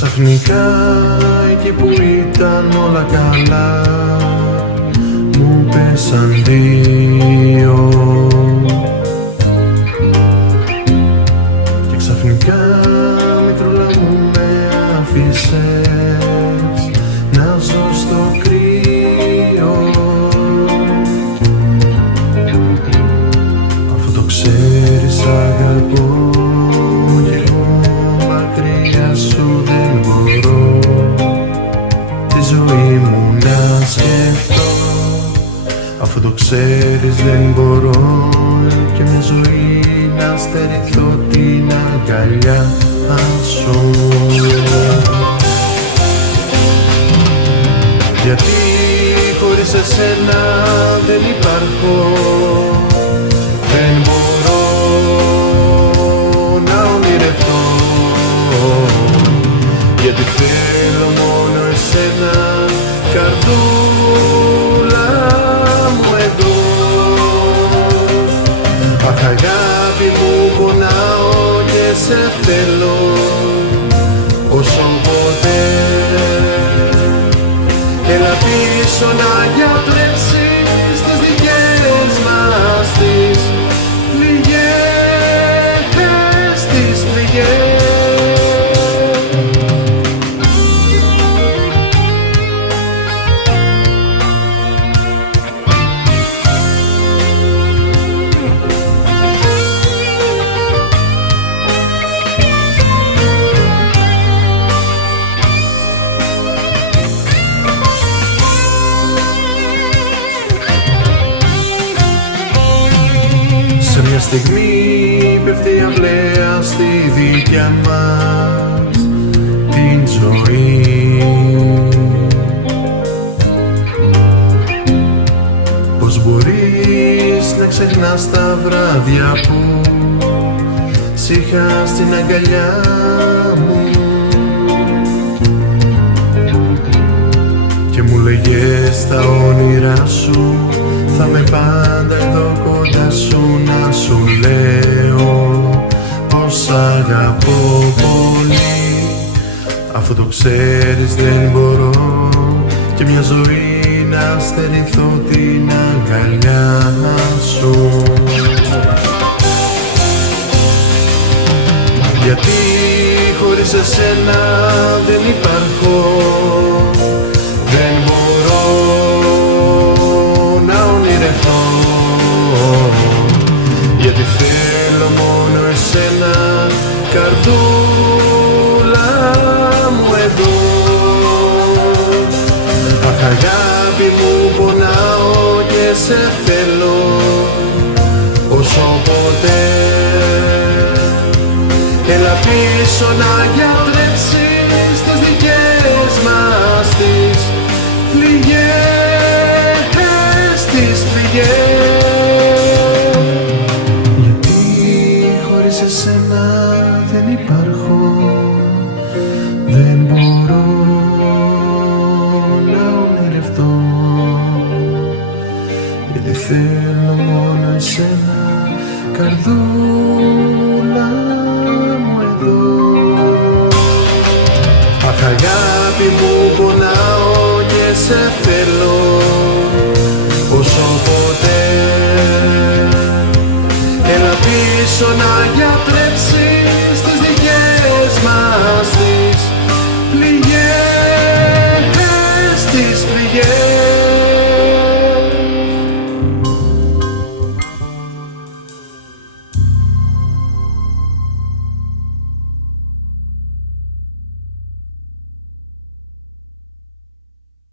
Ξαφνικά εκεί που ήταν όλα καλά μου πέσαν δύο. Και ξαφνικά μικρούλα μου με άφησες να ζω στο κρύο. Αφού το ξέρεις αγαπώ κι εγώ μακριά σου δεν μπορώ τη ζωή μου να σκεφτώ. Αφού το ξέρεις δεν μπορώ και μια ζωή να στερηθώ την αγκαλιά σου. Γιατί χωρίς εσένα δεν υπάρχω, δεν μπορώ να ονειρευτώ. Γιατί θέλω μόνο εσένα, καρδούλα μου εδώ. Αχ αγάπη μου πονάω και σε θέλω όσο ποτέ. Έλα πίσω να γιατρέψεις τις δικές μας τις πληγές, τις πληγές. Σε μια στιγμή πέφτει η αυλαία στη δικιά μας την ζωή. Πώς μπορείς να ξεχνάς τα βράδια που σ' είχα στην αγκαλιά μου και μου λέγες τα όνειρά σου θα με πάντα εδώ κοντά σου, να σου λέω πως αγαπώ πολύ. Αφού το ξέρεις δεν μπορώ και μια ζωή να στερηθώ την αγκαλιά σου. Γιατί χωρίς εσένα δεν υπάρχω, δεν μπορώ να ονειρευτώ. Γιατί θέλω μόνο εσένα, καρδούλα μου εδώ. Αχ αγάπη μου πονάω και σε θέλω όσο ποτέ. Έλα πίσω να γιατρέψεις τις δικές μας τις πληγές, τις πληγές. Γιατί χωρίς εσένα δεν υπάρχω, δεν μπορώ να ονειρευτώ. Γιατί θέλω μόνο εσένα, καρδούλα μου εδώ. Αχ αγάπη μου